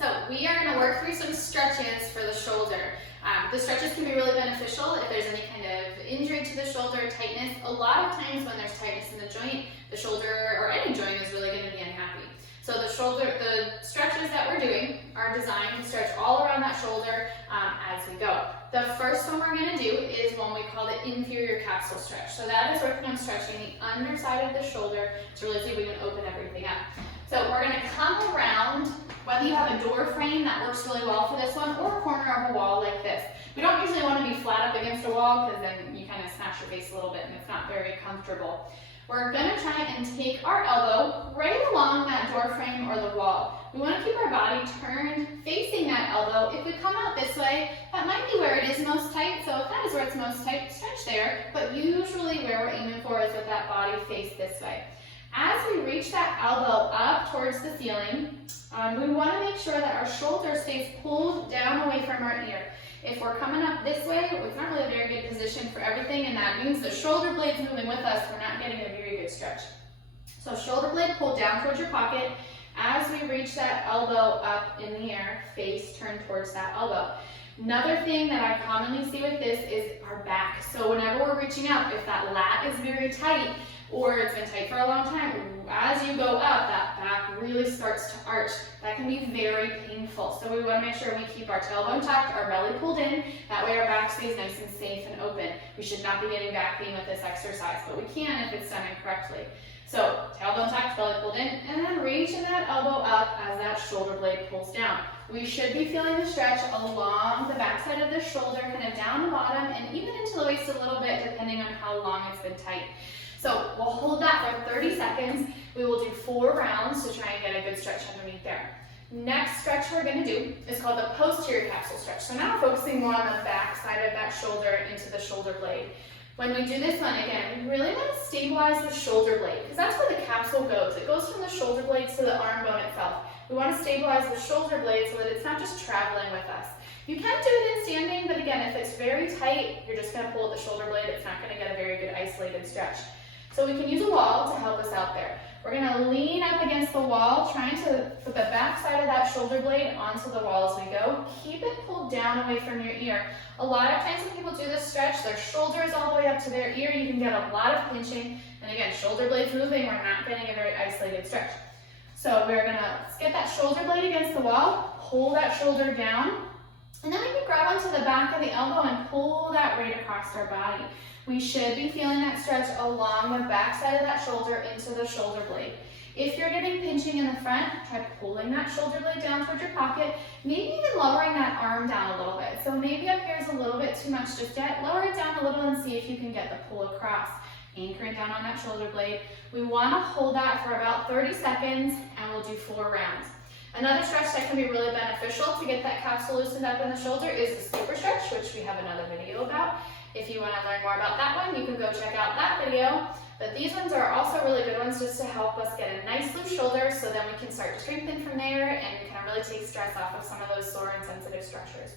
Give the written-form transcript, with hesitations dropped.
So we are going to work through some stretches for the shoulder. The stretches can be really beneficial if there's any kind of injury to the shoulder, tightness. A lot of times when there's tightness in the joint, the shoulder or any joint is really going to be unhappy. So the stretches that we're doing are designed to stretch all around that shoulder as we go. The first one we're going to do is one we call the inferior capsule stretch. So that is working on stretching the underside of the shoulder to really see if we can open everything up. So we're going to come around, whether you have a door frame, that works really well for this one, or a corner of a wall like this. We don't usually want to be flat up against a wall because then you kind of smash your face a little bit and it's not very comfortable. We're going to try and take our elbow right along that door frame or the wall. We want to keep our body turned facing that elbow. If we come out this way, that might be where it is most tight, so if that is where it's most tight, stretch there, but usually where we're aiming for is with that body face this way. As we reach that elbow up towards the ceiling, we want to make sure that our shoulder stays pulled down away from our ear. If we're coming up this way, it's not really a very good position for everything, and that means the shoulder blade's moving with us. We're not getting a very good stretch. So shoulder blade pulled down towards your pocket. As we reach that elbow up in the air, face turned towards that elbow. Another thing that I commonly see with this is our back. So whenever we're reaching up, if that lat is very tight, or it's been tight for a long time, as you go up, that back really starts to arch. That can be very painful. So we want to make sure we keep our tailbone tucked, our belly pulled in. That way our back stays nice and safe and open. We should not be getting back pain with this exercise, but we can if it's done incorrectly. So tailbone tucked, belly pulled in, and then reaching that elbow up as that shoulder blade pulls down. We should be feeling the stretch along the back side of the shoulder, kind of down the bottom, and even into the waist a little bit, depending on how long it's been tight. So we'll hold that for 30 seconds. We will do 4 rounds to try and get a good stretch underneath there. Next stretch we're going to do is called the posterior capsule stretch. So now we're focusing more on the back side of that shoulder into the shoulder blade. When we do this one, again, we really want to stabilize the shoulder blade because that's where the capsule goes. It goes from the shoulder blade to the arm bone itself. We want to stabilize the shoulder blade so that it's not just traveling with us. You can do it in standing, but again, if it's very tight, you're just going to pull at the shoulder blade. It's not going to get a very good isolated stretch. So we can use a wall to help us out there. We're going to lean up against the wall, trying to put the back side of that shoulder blade onto the wall as we go. Keep it pulled down away from your ear. A lot of times when people do this stretch, their shoulder is all the way up to their ear. You can get a lot of pinching. And again, shoulder blade's moving. We're not getting a very isolated stretch. So we're going to get that shoulder blade against the wall, pull that shoulder down, and then we can grab onto the back of the elbow and pull that right across our body. We should be feeling that stretch along the back side of that shoulder into the shoulder blade. If you're getting pinching in the front, try pulling that shoulder blade down towards your pocket, maybe even lowering that arm down a little bit. So maybe up here is a little bit too much just yet. Lower it down a little and see if you can get the pull across. Anchoring down on that shoulder blade. We want to hold that for about 30 seconds and we'll do 4 rounds. Another stretch that can be really beneficial to get that capsule loosened up in the shoulder is the sleeper stretch, which we have another video about. If you want to learn more about that one, you can go check out that video. But these ones are also really good ones just to help us get a nice loose shoulder so then we can start to strengthen from there and kind of really take stress off of some of those sore and sensitive structures.